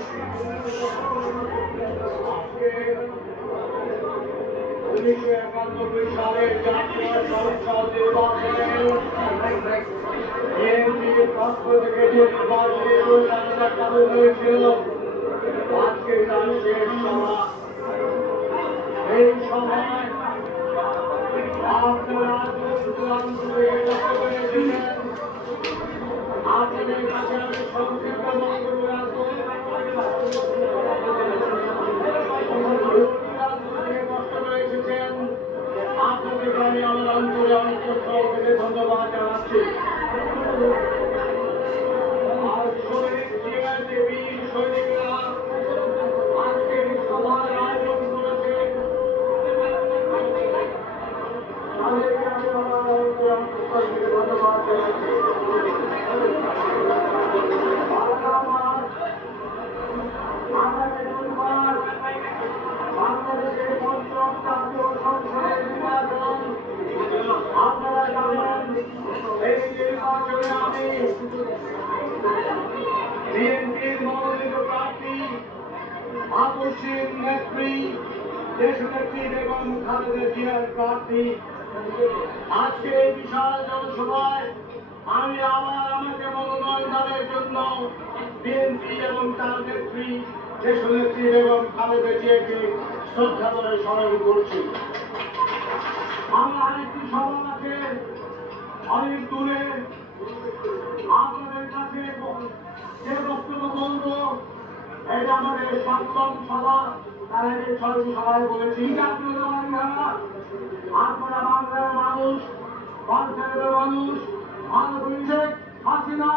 1991 সালের জাতীয় সংসদ নির্বাচনে বিএনপির পক্ষ থেকে যে নির্বাচনী প্রচারণা চালু হয়েছিল, আজকে তার শেষ সভা। এই সভায় আপনারা দূরান্ত থেকে লক্ষ্য করেছিলেন। আপনাদের কাছে আমি সংক্ষিপ্ত বক্তব্য রাখবো। আপনাদেরকে আমি আমার অঞ্চলে অন্তঃস্থল থেকে ধন্যবাদ জানাচ্ছি। আর শহীদ জিয়া দেবী সৈনিকরা আজকের সভার আয়োজন করেছে, তাদেরকে আমি আমার অঞ্চলে অন্তঃস্থল থেকে ধন্যবাদ জানাচ্ছি। বাংলাদেশের পঞ্চম জাতীয় সংসদের নির্বাচন আপনারা জানেন। এই নির্বাচনে আমি বিএনপির মনোনীত প্রার্থী আপসীর নেত্রী দেশনেত্রী বেগম খালেদা জিয়ার প্রার্থী। আজকে এই বিশাল জনসভায় আমি আবার আমাকে মনোনয়ন দানের জন্য বিএনপি এবং তার নেত্রী দেশনেত্রী বেগম খালেদা জিয়াকে শ্রদ্ধা করে স্মরণ করছি। আমরা আরেকটি সভা আছে অনেক দূরে, আপনাদের কাছে যে বক্তব্য বলবো এটা আমাদের সপ্তম সভা। তার আগে 6টি সভায় বলেছি আপনারা বাংলার মানুষ, বাংলাদেশের মানুষ, মাননীয় শেখ হাসিনা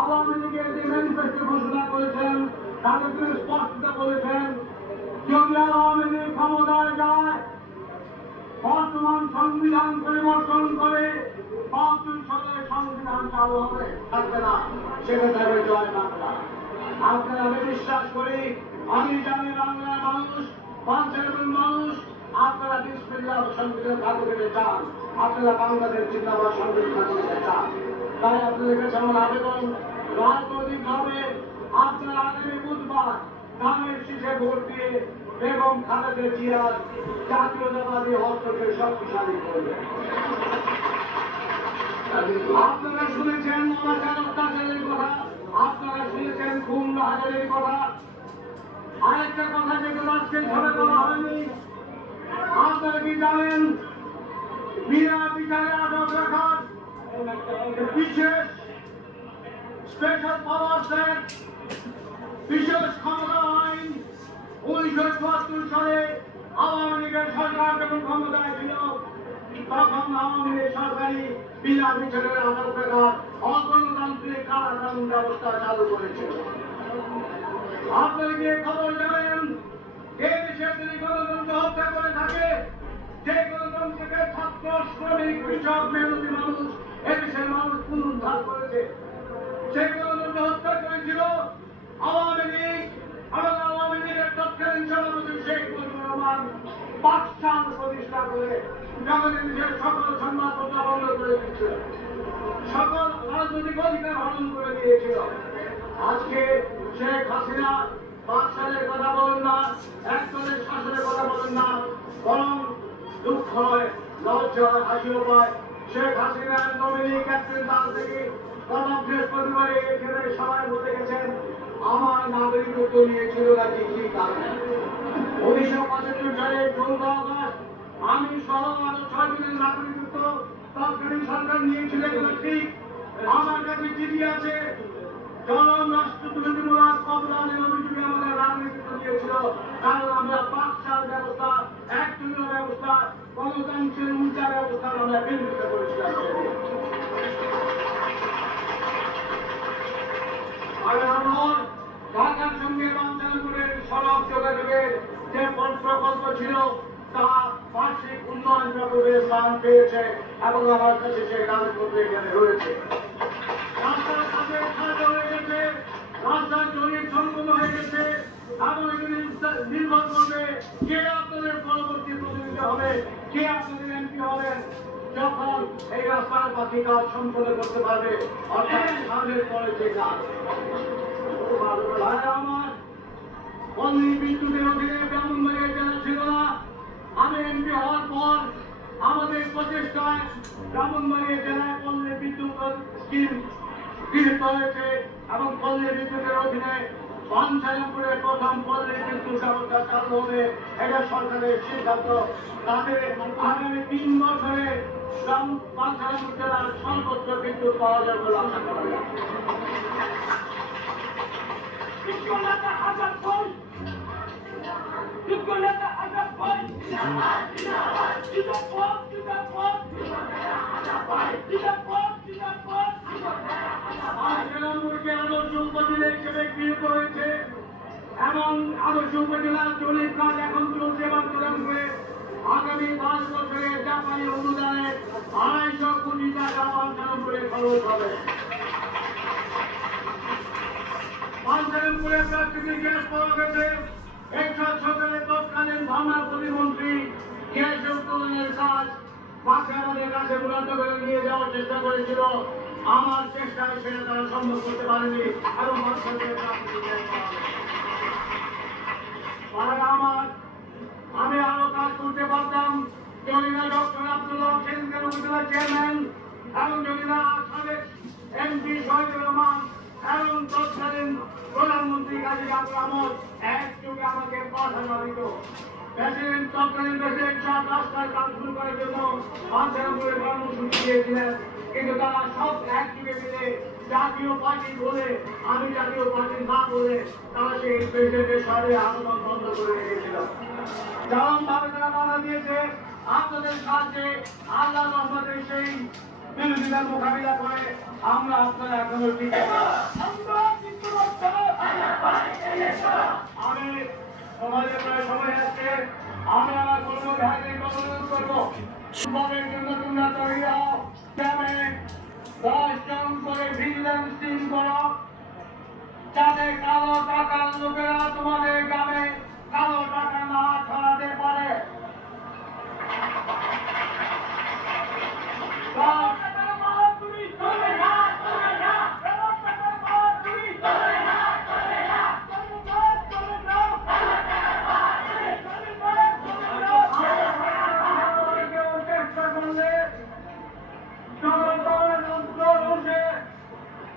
আওয়ামী লীগের যে ম্যানিফেস্টো ঘোষণা করেছেন তাদের তিনি স্পষ্টতা বলেছেন, যদি আওয়ামী লীগ ক্ষমতায় যায় বর্তমান সংবিধান পরিবর্তন করে ৫২ সালের সংবিধান চালু হবে, থাকবে না, সেখানে থাকবে জয় বাংলা। আপনারা আমি বিশ্বাস করি, আমি জানি বাংলার মানুষ, বাংলাদেশের মানুষ আপনারা বিসমিল্লাহ সংবিধান চালু করতে চান, আপনারা বাংলাদেশ জিন্দাবাদ সংবিধান চালু করতে চান। তাই আপনাদের কাছে আমার আবেদন, রাজনৈতিকভাবে আপনারা আগামী বুধবার ধানের শীষে ভোট দিয়ে বেগম খালেদা জিয়ার জাতীয়তাবাদী হস্তকে শক্তিশালী করবেন। আপনারা শুনেছেন অনাচার অত্যাচারের কথা, আপনারা শুনেছেন খুন হাজারের কথা। আরেকটা কথা যেগুলো আজকে ধরে বলা হয়নি, আপনারা কি জানেন বিনা বিচারে আটক রাখার বিশেষ স্পেশাল পাওয়ার অ্যাক্ট, বিশেষ ক্ষমতা আইন 19৭৪ সালে আওয়ামী লীগের সরকার যখন ক্ষমতায় ছিল তখন আওয়ামী লীগ সরকারি বিনা বিচারের আটক রাখার অগণতান্ত্রিক কারাকানুন ব্যবস্থা চালু করেছিল। আপনারা কি খবর জানেন যে দেশের যদি গণতন্ত্র হত্যা করে থাকে, যে গণতন্ত্রকে ছাত্র, শ্রমিক, কৃষক, মেহনতি মানুষ এদেশের মানুষ পুনরুদ্ধার করেছে, সেই গণতন্ত্র হত্যা করেছিল আওয়ামী লীগ এবং আওয়ামী লীগের তৎকালীন সভাপতি শেখ মুজিবুর রহমান পাকিস্তান প্রতিষ্ঠা করে জগতের দেশের সকল সংবাদপত্র বন্ধ করে দিচ্ছিল, সকল রাজনৈতিক অধিকার হরণ করে দিয়েছিল। আজকে শেখ হাসিনা বাকশালের কথা বলেন না, একদলের শাসনের কথা বলেন না, বরং দুঃখ হয়, লজ্জা হয়, হাসিও পায়। শেখ হাসিনার নমিনি ক্যাপ্টেন দাস থেকে গত বৃহস্পতিবারে এখানে সবাই বলে গেছেন আমার নাগরিকত্ব নিয়েছিল নাকি কি কারণে। 1975 সালের 14 আগস্ট আমি সহ আরো 6 জনের নাগরিকত্ব তৎকালীন সরকার নিয়েছিল, এগুলো ঠিক। আমার কাছে চিঠি আছে, জনম রাষ্ট্রদূতমূলক অপরাধের অভিযোগে আমাদের নাগরিকত্ব দিয়েছিল, কারণ আমরা পাকশাল ব্যবস্থা, একদলীয় ব্যবস্থা, গণতান্ত্রিক উল্টা ব্যবস্থা আমরা বিরোধিতা করেছিলাম। ঢাকার সঙ্গে বাঞ্ছালপুরের সড়ক যোগাযোগের যে প্রকল্প ছিল তা বার্ষিক উন্নয়ন প্রকল্পে স্থান পেয়েছে এবং আমার কাছে সেই কাগজপত্র এখানে রয়েছে। রাস্তার কাজের কাজ হয়ে গেছে, রাস্তার জরিপ সম্পূর্ণ হয়ে গেছে এবং নির্ভর করবে কে আপনাদের পরবর্তী প্রতিনিধি হবে, কে আপনাদের এমপি হবেন, যখন এই রাস্তার বাকি কাজ সম্পন্ন করতে পারবে, অর্থাৎ সামনের পরে যে কাজ। আমার পল্লী বিদ্যুতের অধীনে ব্রাহ্মণবাড়িয়া জেলা ছিল না। আমি এমপি হওয়ার পর আমাদের প্রচেষ্টায় ব্রাহ্মণবাড়িয়া জেলায় পল্লী বিদ্যুৎ স্কিম গৃহীত হয়েছে এবং পল্লী বিদ্যুতের অধীনে বাঞ্ছারামপুরের প্রথম পল্লী বিদ্যুৎ ব্যবস্থা চালু হবে। এটা সরকারের সিদ্ধান্ত। তাদের আগামী 3 বছরে বাঞ্ছারামপুর জেলার সর্বোচ্চ বিদ্যুৎ পাওয়া যাবে বলে আশা করা যায়। আদর্শ উপজেলা হিসেবে গৃহীত হয়েছে এবং আদর্শ উপজেলার জরিপ কাজ এখন চলছে বাঞ্ছারামপুরে। আগামী 5 বছরে জাপানি অনুদানে 250 কোটি টাকা বাঞ্ছারামপুরে খরচ হবে। বাঞ্ছারামপুরে প্রাকৃতিক গ্যাস পাওয়া গেছে। এরশাদ সরকারের তৎকালীন ভাবনা প্রতিমন্ত্রী গ্যাস উত্তোলনের কাজ বাচ্চাদের কাছে মূলত করে নিয়ে যাওয়ার চেষ্টা করেছিল। আমার চেষ্টায় সেটা তারা সম্ভব করতে পারেনি এবং আমি আরো কাজ করতে পারতাম যদি না ডক্টর আব্দুল্লাহ হোসেন উপজেলা চেয়ারম্যান এবং যদি না সাবেক এমপি শহীদুর রহমান এবং তৎকালীন প্রধানমন্ত্রী কাজী আবুল আহমদ একযোগে আমাকে পাঠানো দিত। তৎকালীন প্রেসিডেন্ট সব রাস্তায় কাজ শুরু করার জন্য বাঞ্ছারামপুরে কর্মসূচি দিয়েছিলেন, কিন্তু তারা সব একযোগে মিলে জাতীয় পার্টি বলে আমি জাতীয় পার্টি না বলে তারা সেই প্রেসিডেন্টের শহরে আন্দোলন বন্ধ করে রেখেছিল। যেমন ভাবে তারা বাধা দিয়েছে আপনাদের সাহায্যে আল্লাহ রহমতের সেই বিরোধিতার মোকাবিলা করে আমরা আপনারা এখনো ঠিক আমি সমাজের প্রায় সময় আসছে। আমি আমার কোনো ভাইদের অনুরোধ করবো সবের জন্য তোমরা তৈরি হও। 10 জন করে ভিজিলেন্স টিম করো যাতে কালো টাকার লোকেরা তোমাদের গ্রামে কালো টাকা না ছড়াতে পারে।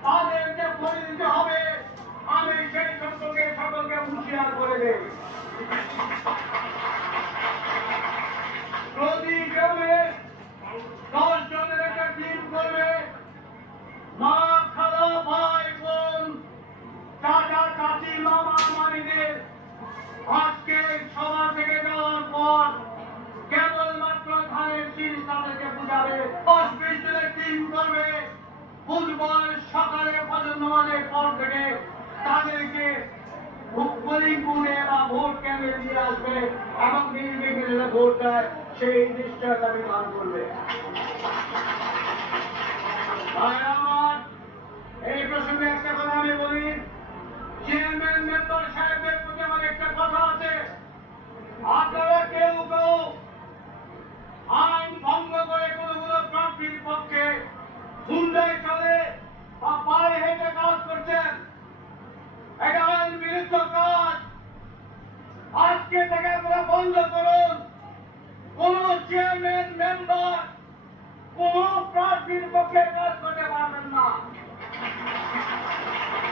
তাদেরকে বলে দিতে হবে আমি সেই সম্পর্কে সকলকে হুঁশিয়ার করে দেই। প্রতি গ্রামে 10 জনের একটা টিম করবে। মা, খালা, ভাই, বোন, চাচা, চাচি, মামা, মামিদের আজকে সভা থেকে যাওয়ার পর কেবলমাত্র ধানের শীষ তাদেরকে বুঝাবে। 10-20 জনের টিম করবে। বুধবার সকালে ফজর নামাজের পর থেকে তাদেরকে পোলিং বুথে বা ভোট কেন্দ্রে নিয়ে আসবে এবং নির্বিঘ্নে ভোট দেয় সেই নিশ্চয়তা বিধান করবে। আমার এই প্রসঙ্গে একটা কথা আমি বলি, চেয়ারম্যান মেম্বার সাহেবদের প্রতি আমার একটা কথা আছে। আপনারা কেউ আইন ভঙ্গ করে কোনো প্রার্থীর পক্ষে গুন্ডায় চলে বা পায়ে হেঁটে কাজ করছেন, এটা আইন বিরুদ্ধ কাজ। আজকে থেকে আপনারা বন্ধ করুন। কোন চেয়ারম্যান মেম্বার কোন প্রার্থীর পক্ষে কাজ করতে পারবেন না।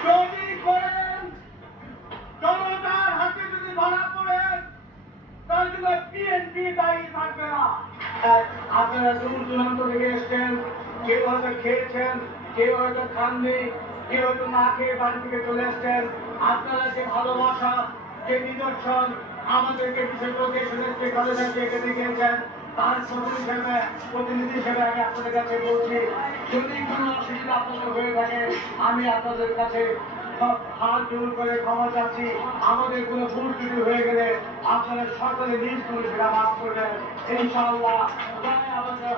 যদি করেন জনতার হাতে যদি ধরা পড়েন তার জন্য বিএনপি দায়ী থাকবে না। আপনারা দূর দূরান্ত থেকে এসছেন, কেউ হয়তো খেয়েছেন, কেউ হয়তো খাননি, কেউ হয়তো না খেয়ে বাড়ি থেকে চলে এসছেন। আপনারা যে ভালোবাসা, যে নিদর্শন আমাদেরকে বিশেষ লোকেশনকে কলেজে এখানে গিয়েছেন তার প্রতিনিধি হিসেবে আমি আপনাদের কাছে বলছি, যদি কোনো অসুবিধা আপনাদের হয়ে থাকে আমি আপনাদের কাছে হাত জোর করে ক্ষমা চাচ্ছি। আমাদের কোনো ভুল ত্রুটি হয়ে গেলে আপনারা সকলে নিজ করে সেটা মাফ করবেন ইনশাআল্লাহ। আমাদের